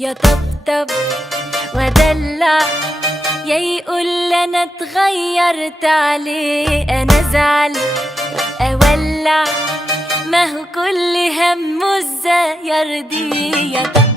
يا طبطب ودلع، يا يقول انا اتغيرت عليه، انا ازعل اولع، ما هو كل همه ازاي يرضيه. يا طبطب